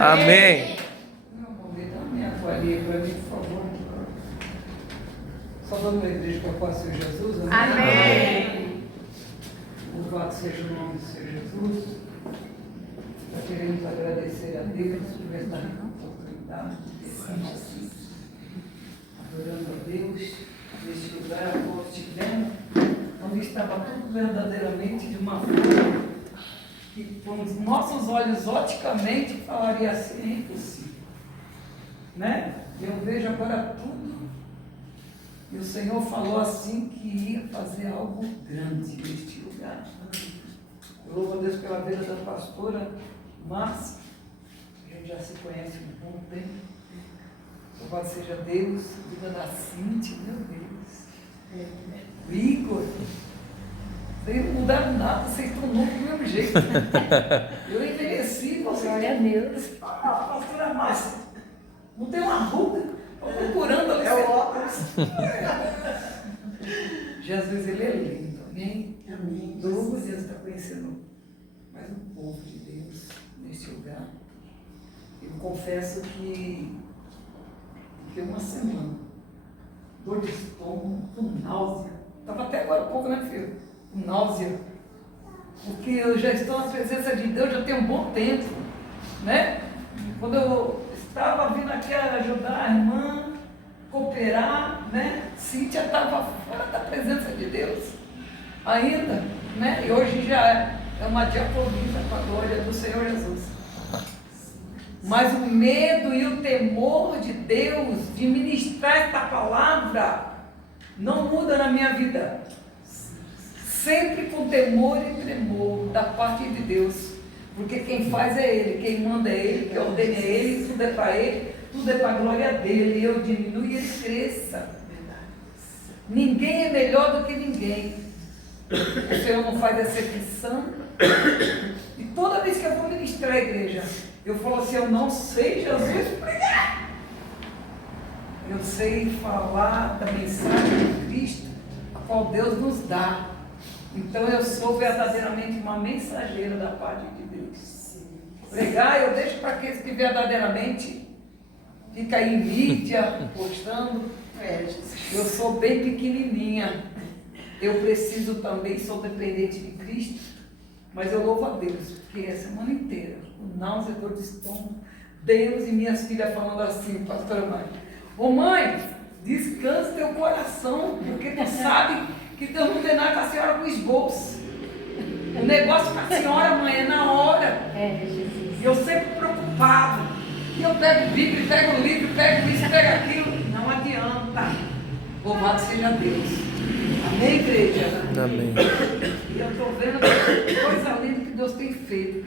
Amém. Dá minha toalhinha para mim, por favor. Saudando a igreja com a paz do Senhor Jesus. Amém. Louvado seja o nome do Senhor Jesus. Nós queremos agradecer a Deus por esta oportunidade de estarmos assim, adorando a Deus neste lugar onde estivemos, onde estava tudo verdadeiramente de uma forma que, com os nossos olhos, oticamente, falaria assim: é impossível. Né? Eu vejo agora tudo, e o Senhor falou assim que ia fazer algo grande neste lugar. Eu louvo a Deus pela vida da pastora Márcia, a gente já se conhece há um bom tempo. Louvado seja Deus, vida da Cíntia, meu Deus. O Igor, vocês não mudaram nada, vocês estão novos do mesmo jeito. Eu envelheci, você. Glória a Deus. A pastora Márcia, não tem uma ruga, estou procurando ali. É o óculos. Jesus, ele é lindo, amém? Amém. Louvo a Deus, está conhecendo mais um povo de Deus neste lugar. Eu confesso que fiquei uma semana, dor de estômago, com náusea. Estava até agora pouco, né, filho? Com náusea. Porque eu já estou na presença de Deus já tem um bom tempo, né? Quando eu estava vindo aqui ajudar a irmã, cooperar, né? Cíntia estava fora da presença de Deus ainda, né? E hoje já é uma diaconisa com a glória do Senhor Jesus. Mas o medo e o temor de Deus de ministrar esta palavra não muda na minha vida. Sempre com temor e tremor da parte de Deus. Porque quem faz é Ele, quem manda é Ele, quem ordena é Ele, tudo é para Ele, tudo é para a glória dEle. Eu diminuo e Ele cresça. Ninguém é melhor do que ninguém. O Senhor não faz acepção. E toda vez que eu vou ministrar a igreja, eu falo assim: eu não sei, Jesus, pregar. Eu sei falar da mensagem de Cristo, a qual Deus nos dá. Então eu sou verdadeiramente uma mensageira da parte de Deus. Pregar eu deixo para aqueles que verdadeiramente ficam aí em mídia, postando. Eu sou bem pequenininha. Eu preciso também, sou dependente de Cristo. Mas eu louvo a Deus, porque a semana inteira, o náusea, dor de estômago, Deus e minhas filhas falando assim, pastora mãe: ô mãe, descansa teu coração, porque tu sabe que Deus não tem nada com a senhora com esboço. O negócio com a senhora, mãe, é na hora. Jesus. E eu sempre preocupado. E eu pego Bíblia, pego livro, pego isso, pego aquilo. Não adianta. Louvado seja Deus. Amém, igreja? Amém. E eu estou vendo coisa linda que Deus tem feito.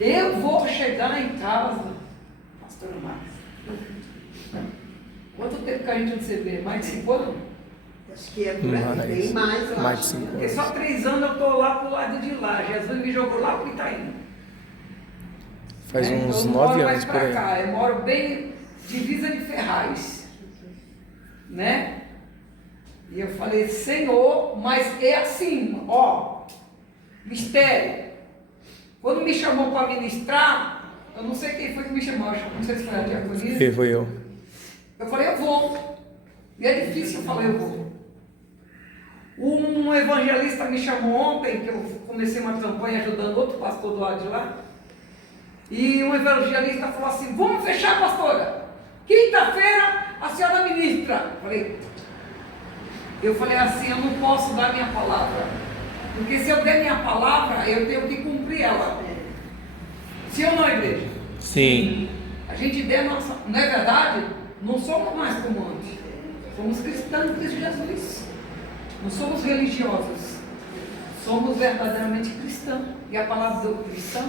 Eu vou chegar em casa, pastor Márcio. Quanto tempo que a gente não se vê? Mais de 5 anos? Acho que é por aí, bem mais, eu Mais de acho. 5 Porque anos. só 3 anos eu estou lá pro lado de lá. Jesus me jogou lá pro Itaim. Faz Então, uns eu não 9 moro mais anos por pra aí. cá. Eu moro bem divisa de Ferraz. Né? E eu falei: Senhor, mas é assim, ó, mistério. Quando me chamou para ministrar, eu não sei quem foi que me chamou, não sei se foi a diaconisa. Foi eu. Eu falei: eu vou. E é difícil, eu falei: eu vou. Um evangelista me chamou ontem, que eu comecei uma campanha ajudando outro pastor do lado de lá. E um evangelista falou assim: vamos fechar, pastora. Quinta-feira a senhora ministra. Eu falei assim: eu não posso dar minha palavra. Porque se eu der minha palavra, eu tenho que cumprir ela. Sim ou não, igreja? Sim. A gente der nossa. Não é verdade? Não somos mais como antes. Somos cristãos em Cristo Jesus. Não somos religiosos. Somos verdadeiramente cristãos. E a palavra do cristão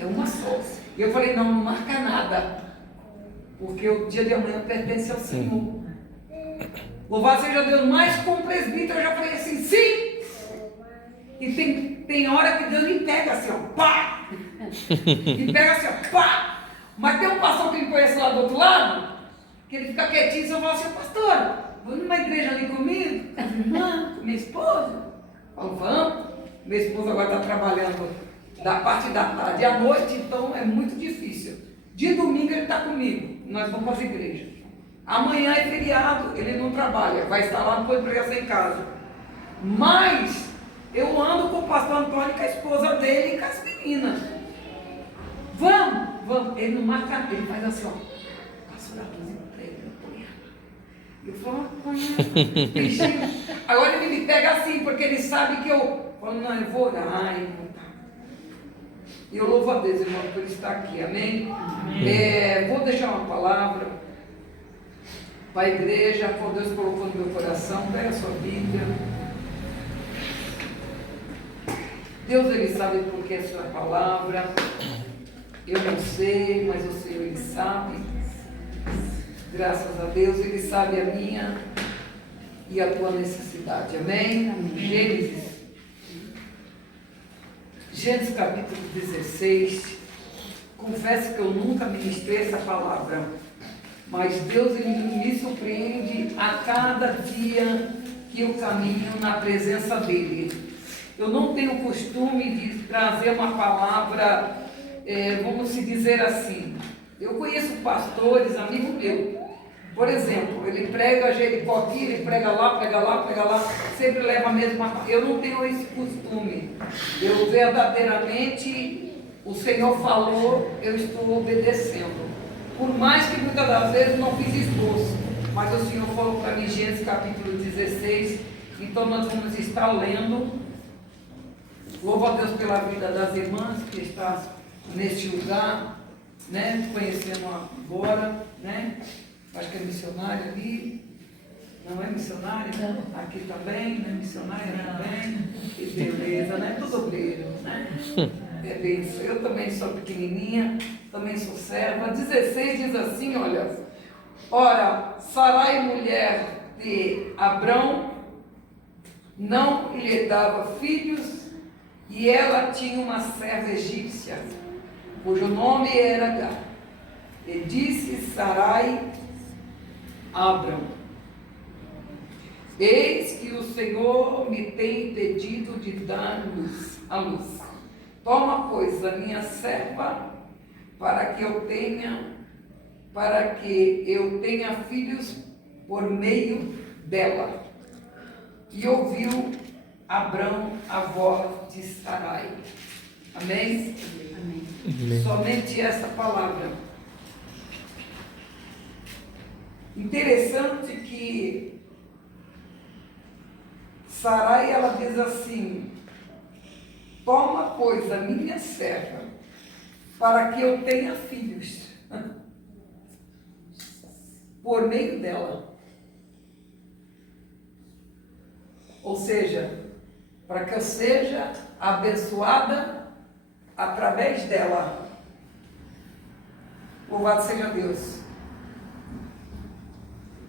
é uma só. E eu falei: não marca nada. Porque o dia de amanhã pertence ao Senhor. Louvado seja Deus. Mas como presbítero eu já falei assim: sim. E tem hora que Deus me pega assim, ó, pá! E pega assim, ó, pá! Mas tem um pastor que me conhece lá do outro lado, que ele fica quietinho e eu falo assim: pastor, vou numa igreja ali comigo, com a irmã, com minha esposa. Eu falo: vamos. Minha esposa agora está trabalhando da parte da tarde à noite, então é muito difícil De domingo ele está comigo, nós vamos para as igrejas. Amanhã é feriado, ele não trabalha, vai estar lá depois pregação em casa. Mas eu ando com o pastor Antônio, com a esposa dele e com as meninas. Vamos. Ele não marca, ele faz assim, ó. Pastor Antônio prega, eu falo, bichinho. Agora ele me pega assim, porque ele sabe que eu falo, não, eu vou orar, irmão. E eu louvo a Deus, irmão, por ele estar aqui, amém? Vou deixar uma palavra para a igreja, qual Deus colocou no meu coração. Pega a sua Bíblia. Deus, ele sabe por que é a sua palavra. Eu não sei, mas o Senhor, ele sabe. Graças a Deus, ele sabe a minha e a tua necessidade, amém? Gênesis capítulo 16. Confesso que eu nunca ministrei essa palavra, mas Deus, ele me surpreende a cada dia que eu caminho na presença dele. Eu não tenho costume de trazer uma palavra, vamos dizer assim. Eu conheço pastores, amigo meu. Por exemplo, ele prega Jericó aqui, ele prega lá, sempre leva a mesma. Eu não tenho esse costume. Eu verdadeiramente, o Senhor falou, eu estou obedecendo. Por mais que muitas das vezes não fiz esforço, mas o Senhor falou para mim, Gênesis capítulo 16, então nós vamos estar lendo. Louvo a Deus pela vida das irmãs que está neste lugar, né, conhecendo agora, né, acho que é missionária ali, não é missionária? Não. Aqui também, né, missionária também, que beleza, né, tudo obreiro, né, é bênção. Eu também sou pequenininha, também sou serva. 16 diz assim, olha, ora, Sarai, mulher de Abrão, não lhe dava filhos, e ela tinha uma serva egípcia, cujo nome era Agar. E disse Sarai a Abrão: eis que o Senhor me tem impedido de dar luz, a luz. Toma, pois, a minha serva, para que eu tenha filhos por meio dela. E ouviu Abrão a voz de Sarai. Amém? Amém. Somente essa palavra. Interessante que Sarai, ela diz assim: toma, pois, a minha serva, para que eu tenha filhos por meio dela. Ou seja, para que eu seja abençoada através dela. Louvado seja Deus.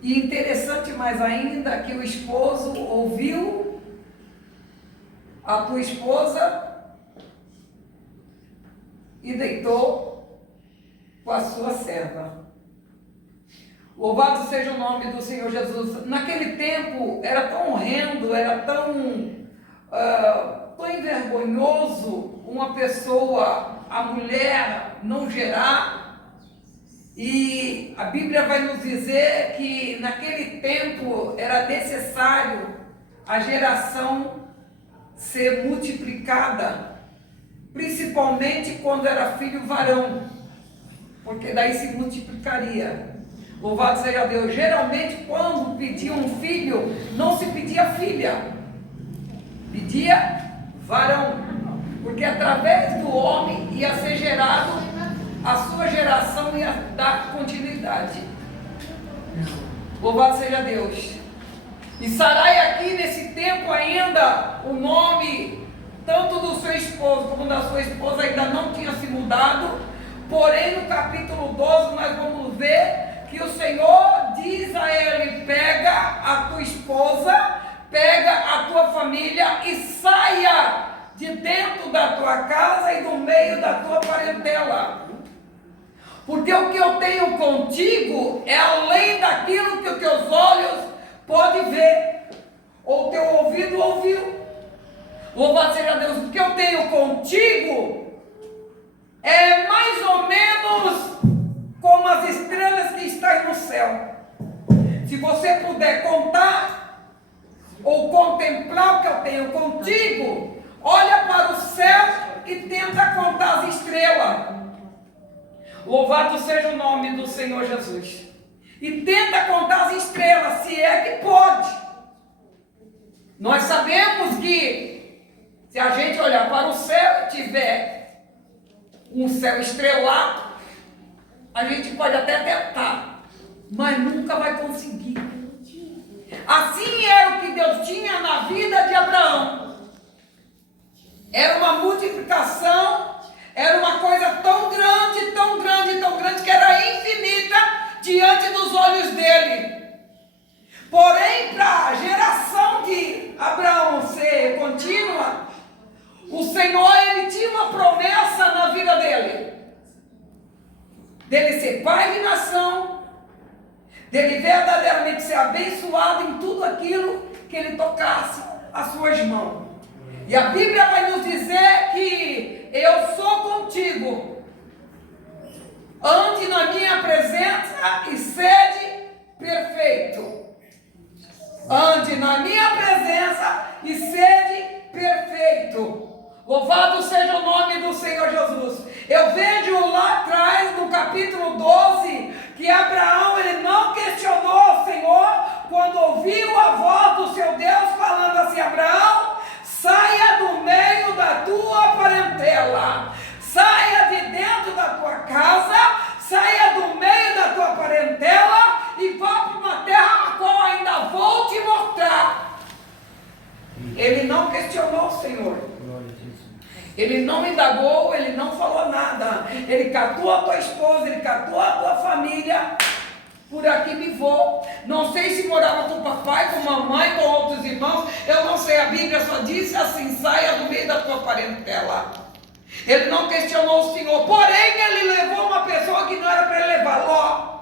E interessante mais ainda que o esposo ouviu a tua esposa e deitou com a sua serva. Louvado seja o nome do Senhor Jesus. Naquele tempo era tão horrendo, era tão envergonhoso uma pessoa, a mulher, não gerar. E a Bíblia vai nos dizer que naquele tempo era necessário a geração ser multiplicada, principalmente quando era filho varão, porque daí se multiplicaria. Louvado seja Deus. Geralmente quando pedia um filho, não se pedia filha, pedia varão, porque através do homem ia ser gerado, a sua geração ia dar continuidade. Louvado seja Deus. E Sarai aqui nesse tempo ainda, o nome tanto do seu esposo como da sua esposa ainda não tinha se mudado. Porém no capítulo 12 nós vamos ver que o Senhor diz a ele: pega a tua esposa, pega a tua família e saia de dentro da tua casa e do meio da tua parentela. Porque o que eu tenho contigo é além daquilo que os teus olhos podem ver, ou o teu ouvido ouviu. Louvado seja Deus. O que eu tenho contigo é mais ou menos está aí no céu. Se você puder contar ou contemplar o que eu tenho contigo, olha para o céu e tenta contar as estrelas. Louvado seja o nome do Senhor Jesus. E tenta contar as estrelas, se é que pode. Nós sabemos que se a gente olhar para o céu e tiver um céu estrelado, a gente pode até tentar, mas nunca vai conseguir. Assim era o que Deus tinha na vida de Abraão. Era uma multiplicação, era uma coisa tão grande, tão grande, tão grande, que era infinita diante dos olhos dele. Porém, para a geração de Abraão ser contínua, o Senhor, ele tinha uma promessa na vida dele. Dele ser pai de nação, dele verdadeiramente ser abençoado em tudo aquilo que ele tocasse as suas mãos. E a Bíblia vai nos dizer que eu sou contigo, ande na minha presença e sede perfeito. Ande na minha presença e sede perfeito. Louvado seja o nome do Senhor Jesus. Eu vejo lá atrás, no capítulo 12, que Abraão, ele não questionou o Senhor quando ouviu a voz do seu Deus falando assim: Abraão, saia do meio da tua parentela, saia de dentro da tua casa, saia do meio da tua parentela e vá para uma terra a qual ainda vou te mostrar. Ele não questionou o Senhor. Ele não indagou, ele não falou nada. Ele catou a tua esposa, ele catou a tua família. Por aqui me vou. Não sei se morava com o papai, com a mamãe, com outros irmãos. Eu não sei, a Bíblia só disse assim: saia do meio da tua parentela. Ele não questionou o Senhor. Porém, ele levou uma pessoa que não era para ele levar, Ló,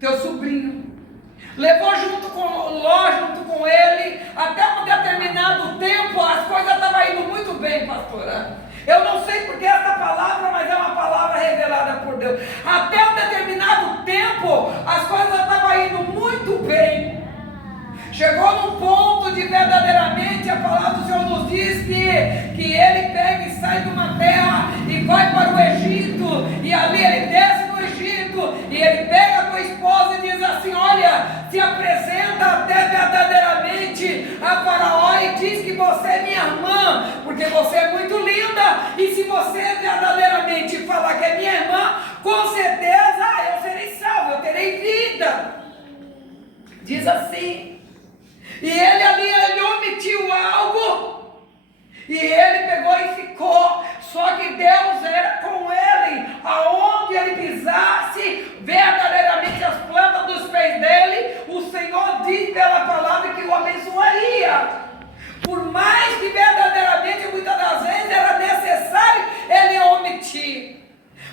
teu sobrinho. Levou junto com Ló, junto com ele, até um determinado tempo as coisas estavam indo muito bem, pastora. Eu não sei porque essa palavra, mas é uma palavra revelada por Deus. Até um determinado tempo as coisas estavam indo muito bem. Chegou num ponto de verdadeiramente a palavra do Senhor nos diz que ele pega e sai de uma terra e vai para o Egito, e ali ele desce no Egito, e ele pega a tua esposa e diz assim: olha, se apresenta até verdadeiramente a Faraó e diz que você é minha irmã, porque você é muito linda, e se você verdadeiramente falar que é minha irmã, com certeza eu serei salvo, eu terei vida. Diz assim. E ele ali, ele omitiu algo, e ele pegou e ficou. Só que Deus era com ele, aonde ele pisasse verdadeiramente as plantas dos pés dele, o Senhor diz pela palavra que o abençoaria. Por mais que verdadeiramente muitas das vezes era necessário ele omitir.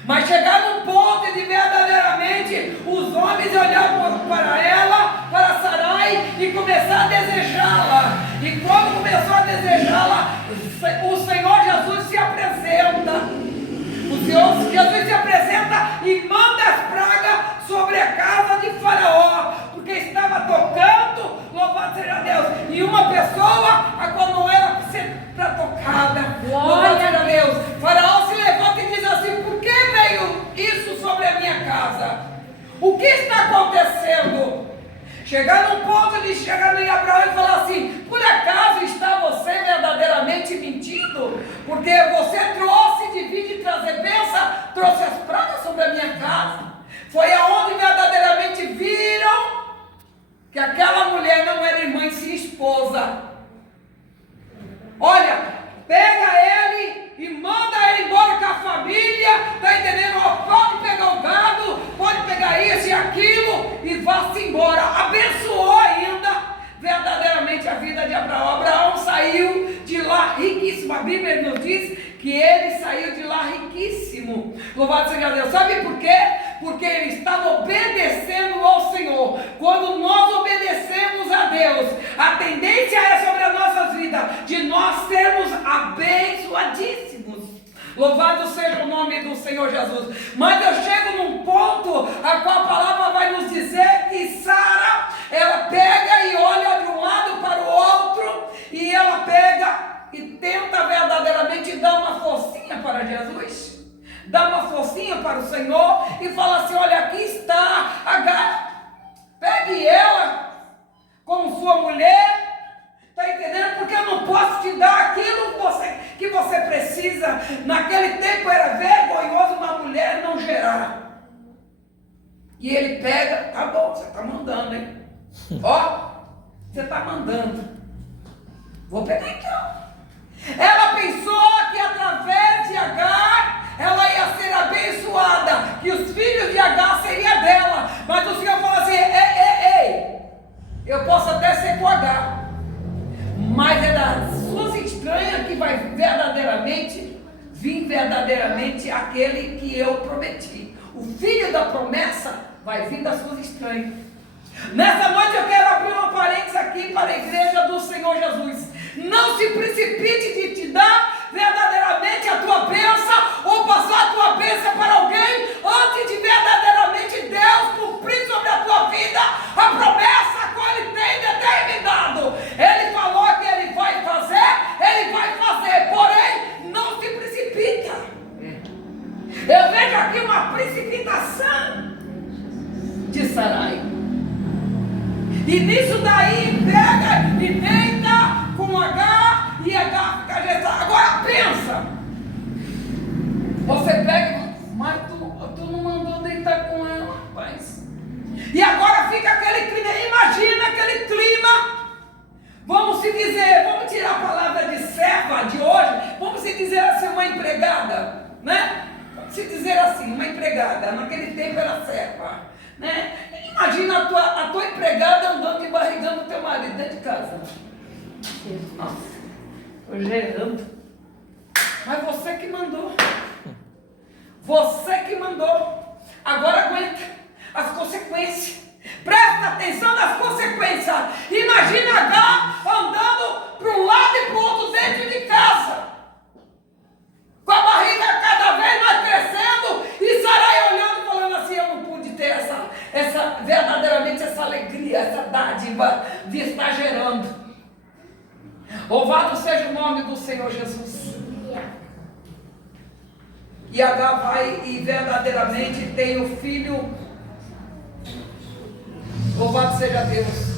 Mas chegar num ponto de verdadeiramente os homens olhavam para ela, para Sarai, e começar a desejá-la. E quando começou a desejá-la, o Senhor Jesus se apresenta. O Senhor Jesus se apresenta e manda as pragas sobre a casa de Faraó, porque estava tocando, louvado seja Deus, e uma pessoa a qual não era para tocada, louvado seja Deus. Faraó se levanta e diz assim: por que veio isso sobre a minha casa? O que está acontecendo? Chegar num ponto de chegar em Abraão e falar assim: por acaso está você verdadeiramente mentindo? Porque você trouxe, divide e trazer bênção, trouxe as pragas sobre a minha casa. Foi aonde verdadeiramente viram que aquela mulher não era irmã e sim esposa. Olha, pega ele e manda ele embora com a família, tá entendendo? Pode pegar o gado, pode pegar isso e aquilo e vá-se embora. Abençoou ainda verdadeiramente a vida de Abraão. Abraão saiu de lá riquíssimo. A Bíblia nos diz que ele saiu de lá riquíssimo. Louvado seja Deus. Sabe por quê? Porque ele estava obedecendo ao Senhor. Quando nós obedecemos a Deus, a tendência é sobre as nossas vidas de nós sermos abençoadíssimos. Louvado seja o nome do Senhor Jesus. Mas eu chego num ponto a qual a palavra vai nos dizer que Sara, ela pega e olha de um lado para o outro, e ela pega e tenta verdadeiramente dar uma forcinha para Jesus, dar uma forcinha para o Senhor e fala assim: olha, aqui está Agar, pegue ela como sua mulher. Está entendendo? Porque eu não posso te dar aquilo que você precisa. Naquele tempo era vergonhoso uma mulher não gerar. E ele pega, tá bom, você está mandando, hein? Ó, você está mandando. Vou pegar então. Ela pensou que através de Agar ela ia ser abençoada, que os filhos de Agar seriam dela. Mas o Senhor falou assim: ei, eu posso até ser com Agar, mas é das suas estranhas que vai vir verdadeiramente aquele que eu prometi. O filho da promessa vai vir das suas estranhas. Nessa noite eu quero abrir uma parênteses aqui para a igreja do Senhor Jesus. Não se precipite de te dar verdadeiramente a tua bênção ou passar a tua bênção para alguém antes de verdadeiramente Deus cumprir sobre a tua vida a promessa que Ele tem determinado. Ele falou que Ele vai fazer, porém não se precipita. Eu vejo aqui uma precipitação de Sarai. E nisso daí pega e deita com Agar, e Agar fica gestada. Agora pensa, você pega, mas tu não mandou deitar com ela, rapaz. E agora fica aquele clima, imagina aquele clima. Vamos tirar a palavra de serva de hoje, vamos se dizer assim, uma empregada, né? Vamos se dizer assim, uma empregada, naquele tempo era serva, né? Imagina a tua empregada andando e barrigando o teu marido dentro de casa. Nossa, estou gerando. Mas você que mandou. Você que mandou. Agora aguenta as consequências. Presta atenção nas consequências. Imagina Agar andando para um lado e para o outro dentro de casa, com a barriga cada vez mais crescendo, e Sarai olhando e falando assim: eu não pude ter verdadeiramente essa alegria, essa dádiva de estar gerando. Louvado seja o nome do Senhor Jesus. E Agar vai e verdadeiramente tem o filho. Louvado seja Deus.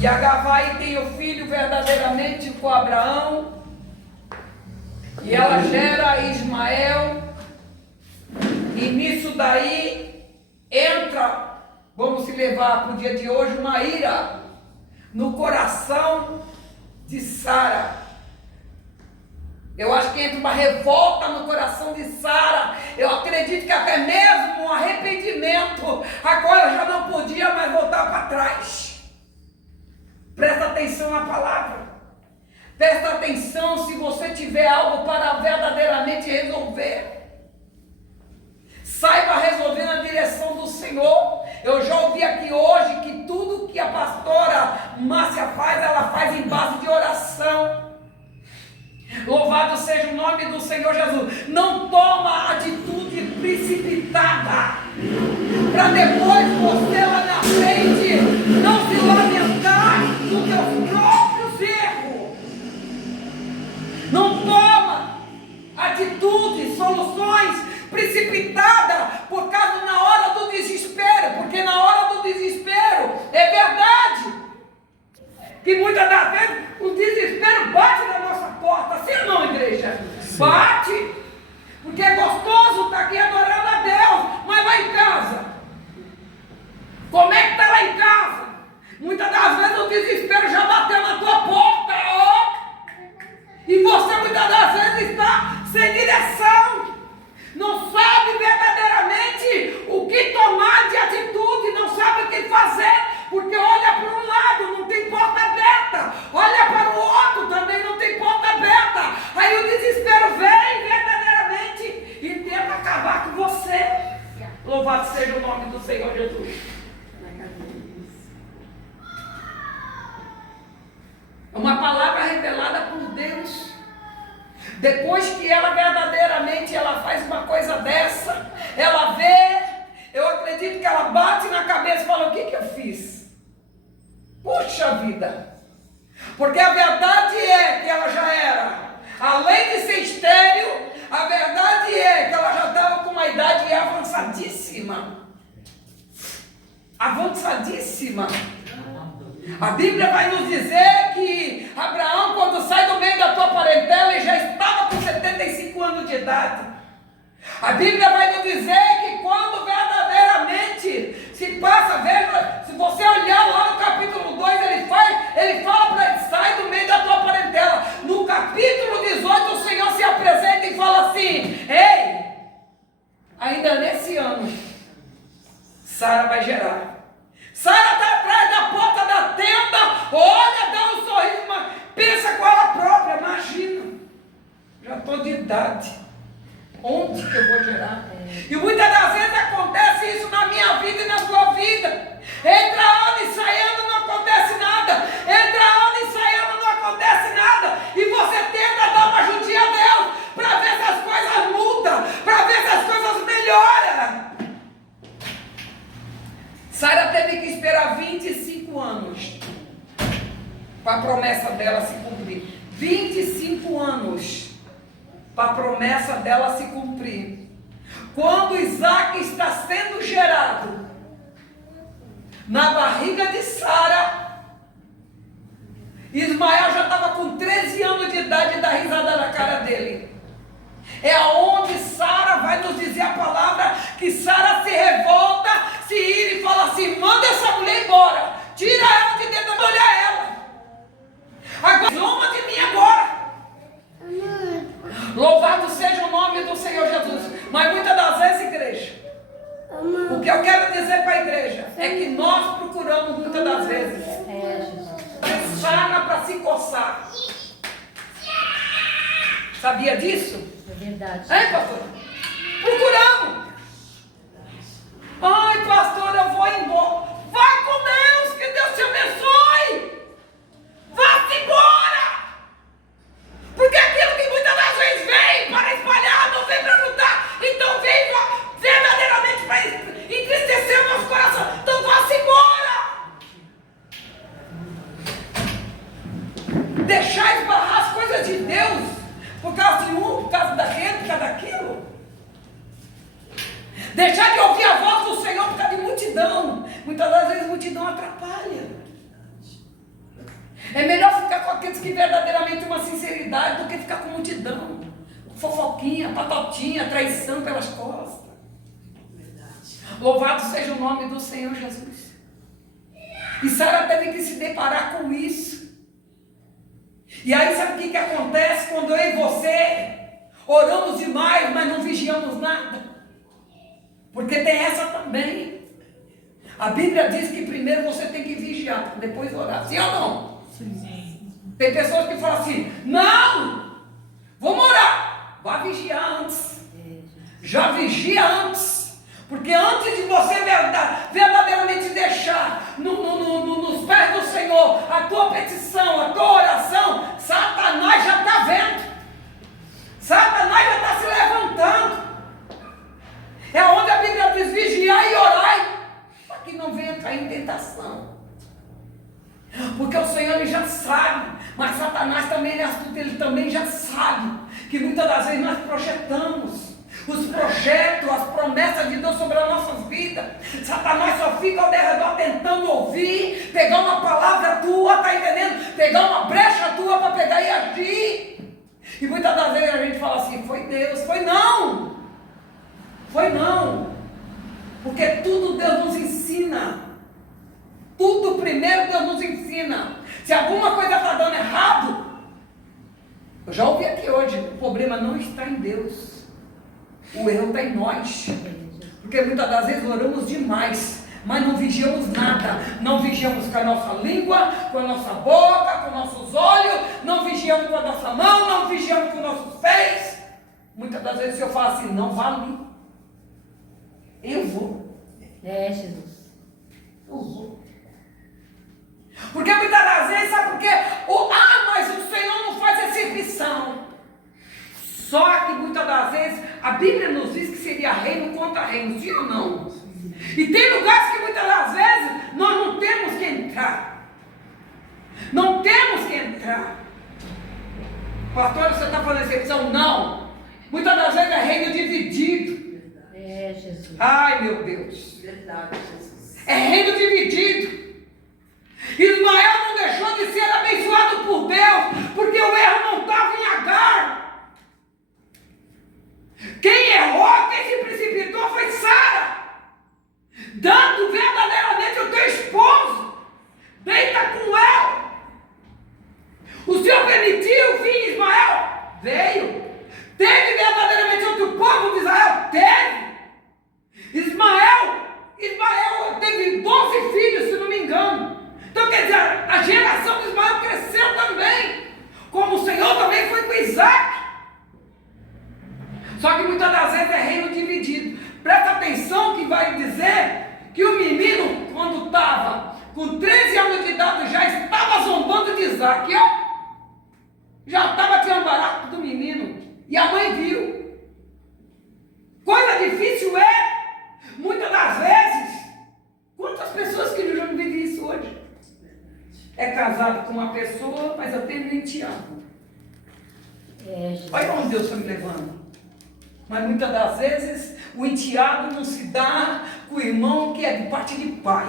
E Agar vai e tem o filho verdadeiramente com Abraão. E ela gera Ismael. E nisso daí entra, vamos se levar para o dia de hoje, uma ira no coração de Sara. Eu acho que entra uma revolta no coração de Sara. Eu acredito que até mesmo um arrependimento. Agora já não podia mais voltar para trás. Presta atenção na palavra. Presta atenção se você tiver algo para verdadeiramente resolver. Saiba resolver na direção do Senhor. Eu já ouvi aqui hoje que tudo que a pastora Márcia faz, ela faz em base de oração. Louvado seja o nome do Senhor Jesus. Não toma atitude precipitada, para depois você lá na frente não se lamentar dos teus próprios erros. Não toma atitudes, soluções precipitadas por causa na hora do desespero, porque na hora do desespero é verdade que muitas das vezes o desespero bate na nossa porta, sim ou não, igreja? Sim. Bate, porque é gostoso estar aqui adorando a Deus, mas lá em casa, como é que está lá em casa? Muitas das vezes o desespero já bateu na tua porta, e você muitas das vezes está sem direção, não sabe verdadeiramente o que tomar de atitude, não sabe o que fazer, porque olha para um lado, não tem porta aberta, olha para o outro, também não tem porta aberta, aí o desespero vem Depois que ela verdadeiramente ela faz uma coisa dessa, ela vê, eu acredito que ela bate na cabeça e fala: o que eu fiz? Puxa vida! Porque a verdade é que ela já era, além de ser estéril, a verdade é que ela já estava com uma idade avançadíssima. Avançadíssima. A Bíblia vai nos dizer que Abraão, quando sai do meio da tua parentela, ele já estava com 75 anos de idade. A Bíblia vai nos dizer que quando verdadeiramente se passa, veja, se você olhar lá no capítulo 2, ele fala para ele: sai do meio da tua parentela. No capítulo 18, o Senhor se apresenta e fala assim: ei, ainda nesse ano, Sara vai gerar. Sara está atrás da porta da tenda, olha, dá um sorriso, mas pensa com ela própria, imagina, já estou de idade, onde que eu vou gerar? E muitas das vezes acontece isso na minha vida e na sua vida. Entra ano e sai ano, não acontece nada. Entra ano e sai ano, não acontece nada. E você tenta dar uma ajudinha a Deus para ver se as coisas mudam, para ver se as coisas melhoram. Sara teve que esperar 25 anos para a promessa dela se cumprir. 25 anos para a promessa dela se cumprir. Quando Isaac está sendo gerado na barriga de Sara, Ismael já estava com 13 anos de idade e dá risada na cara dele. É aonde Sara vai nos dizer a palavra que Sara se revolta, se ira e fala assim: manda essa mulher embora, tira ela de dentro, não olha ela, agora zomba de mim agora. Louvado seja o nome do Senhor Jesus. Mas muitas das vezes, igreja, o que eu quero dizer para a igreja é que nós procuramos muitas das vezes Sara para se coçar. Sabia disso? É verdade. Hein, pastor? Procuramos. Ai, pastor, eu vou embora. Vai com Deus, que Deus te abençoe. Vá-se embora. Porque aquilo que muitas das vezes vem para espalhar, não vem para ajudar. Então vem verdadeiramente para entristecer o nosso coração. Então vá-se embora. Deixar esbarrar as coisas de Deus por causa de um, por causa daquele, por causa daquilo. Deixar de ouvir a voz do Senhor por causa de multidão. Muitas das vezes multidão atrapalha. É melhor ficar com aqueles que verdadeiramente uma sinceridade do que ficar com multidão. Fofoquinha, patotinha, traição pelas costas. Louvado seja o nome do Senhor Jesus. E Sara teve que se deparar com isso. E aí sabe o que acontece quando eu e você oramos demais, mas não vigiamos nada? Porque tem essa também. A Bíblia diz que primeiro você tem que vigiar, depois orar. Sim ou não? Sim. Tem pessoas que falam assim: não, vamos orar. Vá vigiar antes. Já vigia antes. Porque antes de você verdadeiramente deixar nos pés do Senhor a tua petição, a tua oração, Satanás já está vendo. Satanás já está se levantando. É onde a Bíblia diz: vigiar e orar, para que não venha cair em tentação. Porque o Senhor ele já sabe, mas Satanás também é astuto, ele também já sabe que muitas das vezes nós projetamos os projetos, as promessas de Deus sobre as nossas vidas. Satanás só fica ao derredor tentando ouvir, pegar uma palavra tua, tá entendendo? Pegar uma brecha tua para pegar e agir. E muitas das vezes a gente fala assim: foi Deus, foi não. Foi não. Porque tudo Deus nos ensina. Tudo primeiro Deus nos ensina. Se alguma coisa está dando errado, eu já ouvi aqui hoje, o problema não está em Deus. O erro está em nós. Porque muitas das vezes oramos demais, mas não vigiamos nada. Não vigiamos com a nossa língua, com a nossa boca, com nossos olhos. Não vigiamos com a nossa mão, não vigiamos com nossos pés. Muitas das vezes eu falo assim: não vá ali. Eu vou. Jesus. Eu vou. Porque muitas das vezes, sabe por quê? Mas o Senhor não faz exibição. reino, sim ou não? E tem lugares que muitas das vezes nós não temos que entrar. Não temos que entrar. Pastor, você está fazendo exceção? Não. Muitas das vezes é reino dividido. É, Jesus. Ai, meu Deus. Verdade, Jesus. É reino dividido. Ismael não deixou de ser abençoado por Deus, porque o erro não estava em Agar. Quem errou, quem se precipitou foi Sara, dando verdadeiramente o teu esposo, deita com ela. O Senhor permitiu, filho Ismael, veio. Teve verdadeiramente outro povo de Israel? Teve. Ismael teve 12 filhos, se não me engano. Então quer dizer, a geração de Ismael cresceu também, como o Senhor também foi com Isaac. Só que muitas das vezes é reino dividido. Presta atenção que vai dizer que o menino, quando estava com 13 anos de idade, já estava zombando de Isaac, ó. Já estava tirando barato do menino. E a mãe viu. Coisa difícil muitas das vezes, quantas pessoas que já não vivem isso hoje? É casado com uma pessoa, mas eu tenho nem te amo. É, Jesus. Olha onde Deus está me levando. Mas muitas das vezes o enteado não se dá com o irmão que é de parte de pai,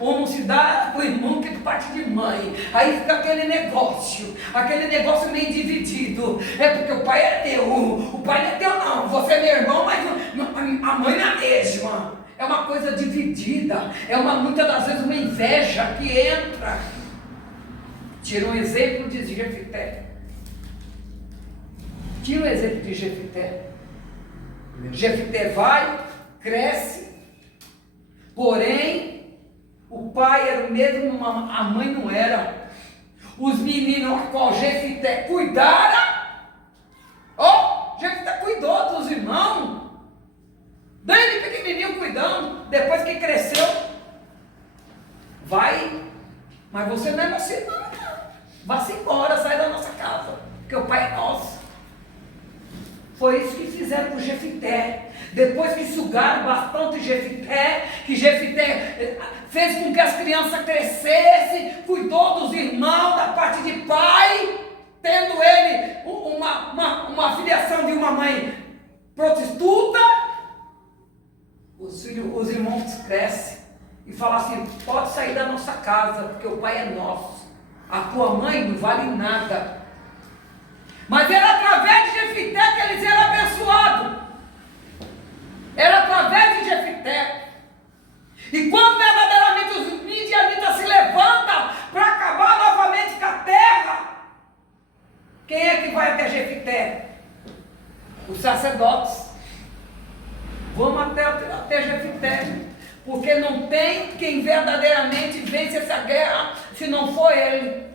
ou não se dá com o irmão que é de parte de mãe. Aí fica aquele negócio meio dividido. É porque o pai é teu, o pai não é teu não, você é meu irmão, mas a mãe não é a mesma. É uma coisa dividida, muitas das vezes uma inveja que entra. Tira um exemplo de Jefité. Tira um exemplo de Jefité. Jefité vai, cresce, porém, o pai era o mesmo, a mãe não era. Os meninos a qual Jefité cuidara, Jefité cuidou dos irmãos, desde pequenininho cuidando, depois que cresceu, vai, mas você não é nosso irmão, não. Vá-se embora, sai da nossa casa, porque o pai é nosso. Foi isso que fizeram com Jefité. Depois que sugaram bastante Jefité, que Jefité fez com que as crianças crescessem, cuidou dos irmãos da parte de pai, tendo ele uma filiação de uma mãe prostituta. Os irmãos crescem e falam assim: pode sair da nossa casa, porque o pai é nosso. A tua mãe não vale nada. Mas era através de Jefité que eles eram abençoados. Era através de Jefité. E quando verdadeiramente os midianitas se levantam para acabar novamente com a terra, quem é que vai até Jefité? Os sacerdotes. Vamos até Jefité, porque não tem quem verdadeiramente vence essa guerra se não for ele.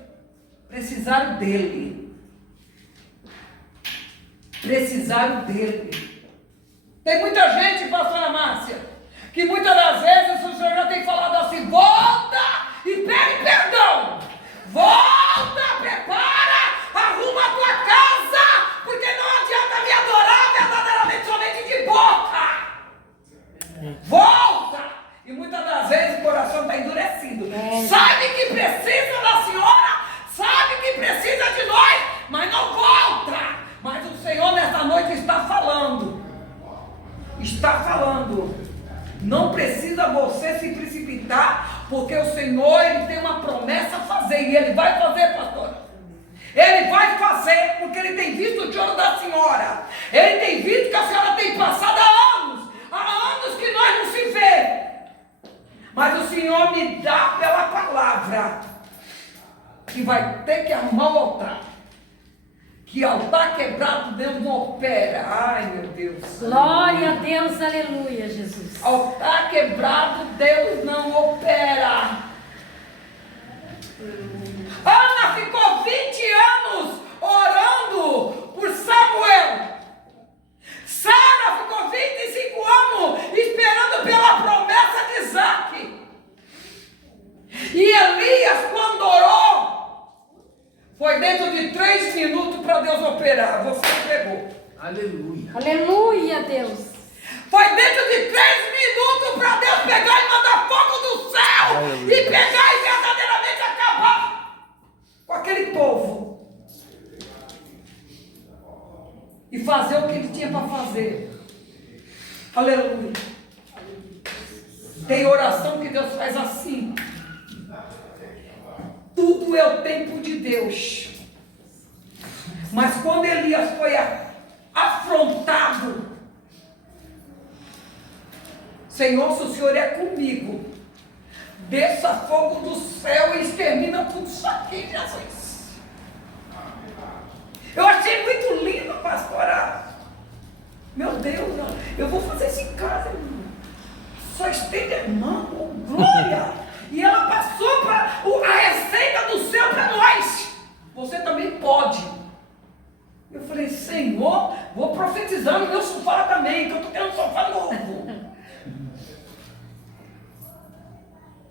Precisaram dele. Precisaram dele. Tem muita gente, pastora Márcia, que muitas das vezes o Senhor já tem falado assim: volta e pede perdão, volta, prepara, arruma a tua casa, porque não adianta me adorar verdadeiramente somente de boca. Volta. E muitas das vezes o coração está endurecido. Sabe que precisa da senhora, sabe que precisa de nós, mas não volta. Mas o Senhor nessa noite está falando. Não precisa você se precipitar, porque o Senhor ele tem uma promessa a fazer. E Ele vai fazer, pastor. Ele vai fazer, porque Ele tem visto o choro da senhora. Ele tem visto que a senhora tem passado há anos que nós não se vê. Mas o Senhor me dá pela palavra que vai ter que arrumar o altar. Que altar quebrado Deus não opera. Ai, meu Deus. Glória a Deus, aleluia, Jesus. Altar quebrado Deus não opera. Ana ficou 20 anos orando por Samuel. Sara ficou 25 anos esperando pela promessa de Isaac. E Elias, quando orou, foi dentro de 3 minutos para Deus operar. Você pegou. Aleluia. Aleluia, Deus. Foi dentro de 3 minutos para Deus pegar e mandar fogo do céu. Aleluia. E pegar e verdadeiramente acabar com aquele povo. E fazer o que ele tinha para fazer. Aleluia. Tem oração que Deus faz assim. Tudo é o tempo de Deus. Mas quando Elias foi afrontado, Senhor, se o Senhor é comigo, desça fogo do céu e extermina tudo isso aqui, Jesus. Eu achei muito lindo, pastora. Meu Deus, eu vou fazer isso em casa, irmão. Só estende a mão, glória. E ela passou para a receita do céu para nós. Você também pode. Eu falei, Senhor, vou profetizar no meu sofá também, que eu estou querendo um sofá novo.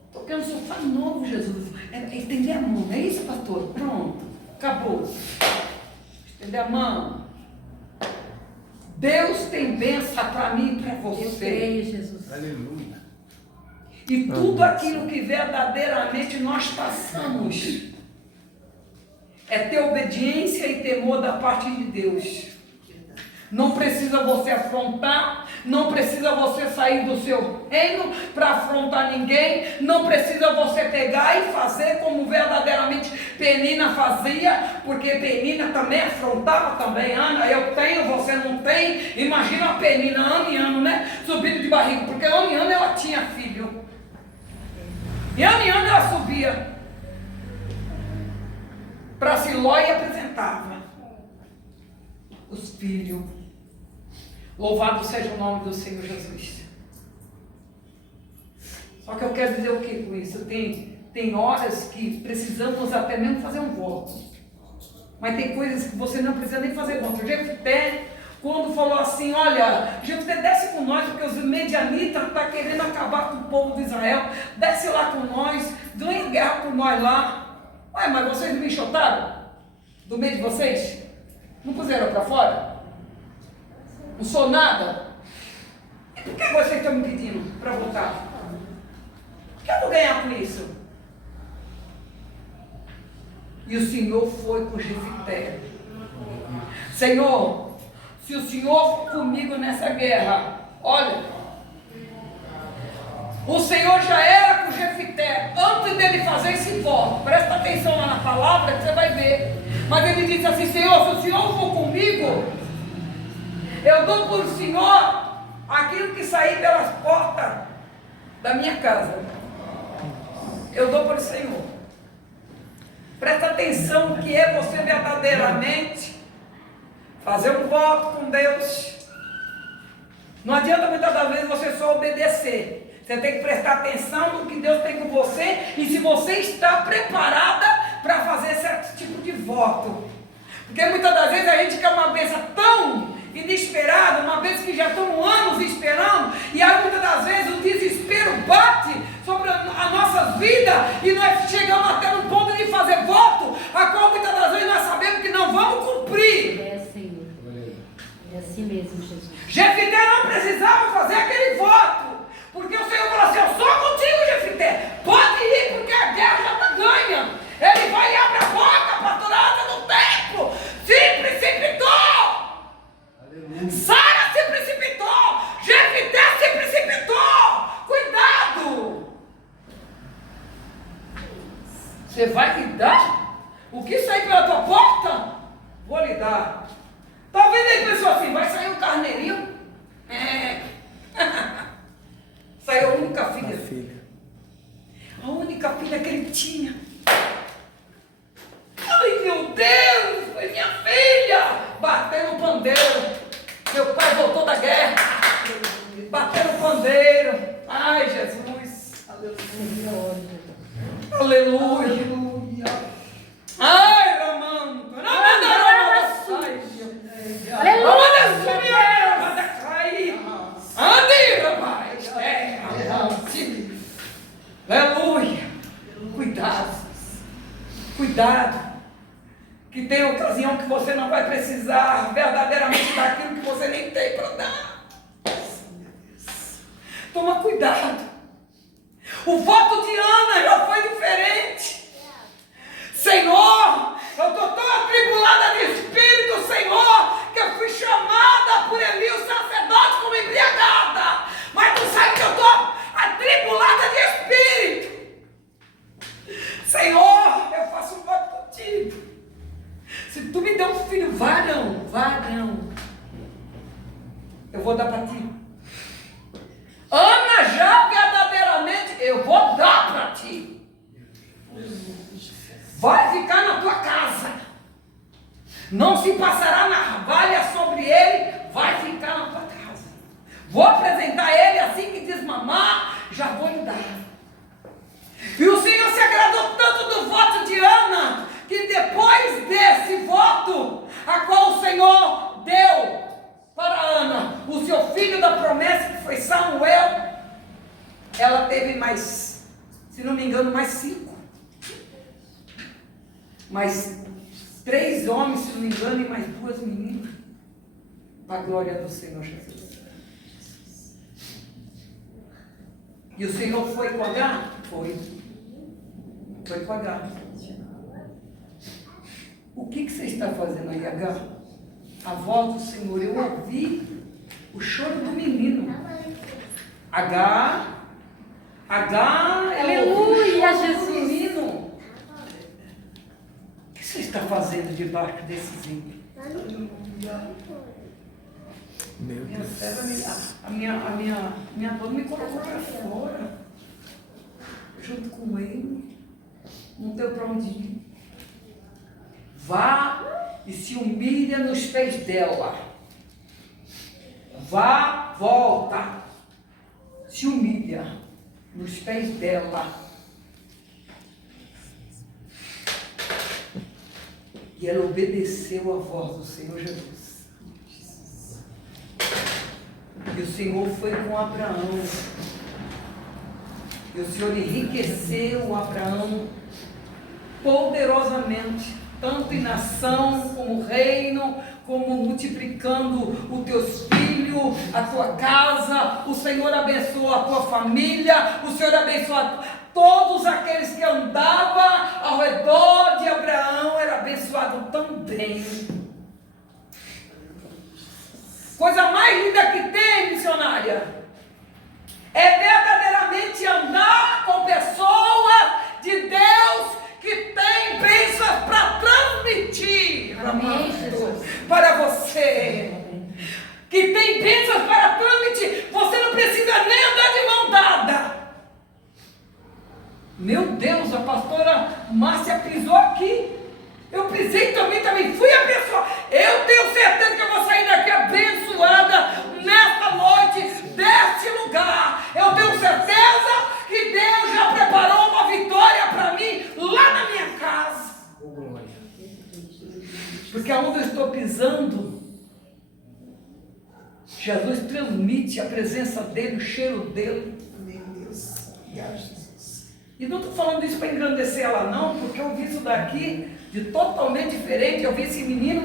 Estou querendo um sofá novo, Jesus. Estender a mão, é isso, pastor? Pronto, acabou. Estender a mão. Deus tem bênção para mim e para você. Eu creio, Jesus. Aleluia. E tudo aquilo que verdadeiramente nós passamos é ter obediência e temor da parte de Deus. Não precisa você afrontar, não precisa você sair do seu reino para afrontar ninguém, não precisa você pegar e fazer como verdadeiramente Penina fazia, porque Penina também afrontava também. Ana, eu tenho, você não tem. Imagina a Penina ano e ano, né? Subindo de barriga, porque ano e ano ela tinha filho. E ano em ano ela subia para Siló e apresentava os filhos. Louvado seja o nome do Senhor Jesus. Só que eu quero dizer o que com isso? Tem horas que precisamos até mesmo fazer um voto. Mas tem coisas que você não precisa nem fazer voto. O Jefté, quando falou assim, olha, Jefté, desce com nós, porque os medianitas estão querendo acabar com o povo de Israel. Desce lá com nós, ganha guerra com nós lá. Ué, mas vocês não me enxotaram? Do meio de vocês? Não puseram para fora? Não sou nada? E por que vocês estão me pedindo para votar? O que eu vou ganhar com isso? E o Senhor foi com Jefté. Senhor, se o Senhor for comigo nessa guerra, olha, o Senhor já era com Jefté antes dele fazer esse voto. Presta atenção lá na palavra que você vai ver. Mas ele disse assim, Senhor, se o Senhor for comigo, eu dou por Senhor aquilo que sair pelas portas da minha casa. Eu dou por Senhor. Presta atenção no que é você verdadeiramente fazer um voto com Deus. Não adianta muitas das vezes você só obedecer. Você tem que prestar atenção no que Deus tem com você e se você está preparada para fazer certo tipo de voto. Porque muitas das vezes a gente quer uma bênção tão inesperada, uma vez que já estamos anos esperando, e aí muitas das vezes o desespero bate sobre a nossa vida e nós chegamos até no ponto de fazer voto, a qual muitas das vezes nós sabemos que não vamos cumprir. É, Senhor. É assim mesmo, Jesus. Jefté não precisava fazer aquele voto, porque o Senhor falou assim, eu sou contigo, Jefté, pode ir porque a guerra já está ganha. Ele vai e abre a boca, pastorada do templo, se precipitou. Sara se precipitou, Jefté se precipitou, cuidado. Você vai lhe dar o que sair pela tua porta? Vou lhe dar. Talvez ele pensou assim, vai sair um carneirinho? Saiu a única filha. A única filha que ele tinha. Ai meu Deus, foi minha filha. Bateu no pandeiro. Meu pai voltou da guerra. Bateu no pandeiro. Ai Jesus. Aleluia. Ai, Ramando. Aleluia. Cuidado. Que tem ocasião que você não vai precisar verdadeiramente daquilo que você nem tem para dar. Toma cuidado. O voto de Ana já foi diferente. Senhor, eu estou tão atribulada de espírito, Senhor, que eu fui chamada por Eli, o sacerdote, como embriagada. Mas tu sabe que eu estou atribulada de espírito. Senhor, eu faço um voto contigo. Se tu me der um filho varão, eu vou dar para ti. Ana, já verdadeiramente, eu vou dar para ti. Vai ficar na tua casa. Não se passará navalha sobre ele, vai ficar na tua casa. Vou apresentar ele assim que desmamar, já vou lhe dar. E o Senhor se agradou tanto do voto de Ana, que depois desse voto, a qual o Senhor deu para Ana, o seu filho da promessa, que foi Samuel, ela teve mais, se não me engano, mais 5. Mais 3 homens, se não me engano, e mais 2 meninas. Para a glória do Senhor Jesus. E o Senhor foi com Agar? Foi com Agar. O que você está fazendo aí, Agar? A voz do Senhor, eu ouvi o choro do menino. Agar, Aleluia, Jesus. Do menino. O que você está fazendo debaixo desses ímpios? Meu Minha Deus. serva, a minha dona me colocou para fora, junto com ele. Não deu para onde ir. Vá e se humilha nos pés dela. Vá, volta, se humilha nos pés dela. E ela obedeceu a voz do Senhor Jesus. E o Senhor foi com Abraão. E o Senhor enriqueceu Abraão poderosamente, tanto em nação como reino, como multiplicando os teus filhos, a tua casa. O Senhor abençoa a tua família, o Senhor abençoa todos aqueles que andavam ao redor de Abraão, era abençoado também. Coisa mais linda que tem, missionária, é verdadeiramente andar com pessoas de Deus que tem bênçãos para transmitir. Amém, Jesus. Para você. Que tem bênçãos para transmitir. Você não precisa nem andar de mão dada. Meu Deus, a pastora Márcia pisou aqui. Eu pisei também fui abençoada. Eu tenho certeza que eu vou sair daqui abençoada nesta noite, deste lugar. Eu tenho certeza que Deus já preparou uma vitória para mim lá na minha casa. Porque aonde eu estou pisando, Jesus transmite a presença dele, o cheiro dele. Meu Deus. Obrigado, Jesus. E não estou falando isso para engrandecer ela não, porque eu vi isso daqui de totalmente diferente. Eu vi esse menino.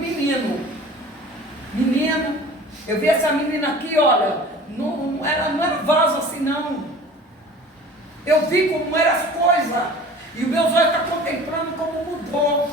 Eu vi essa menina aqui, olha, não era vaso assim não. Eu vi como eram as coisas. E os meus olhos estão contemplando como mudou.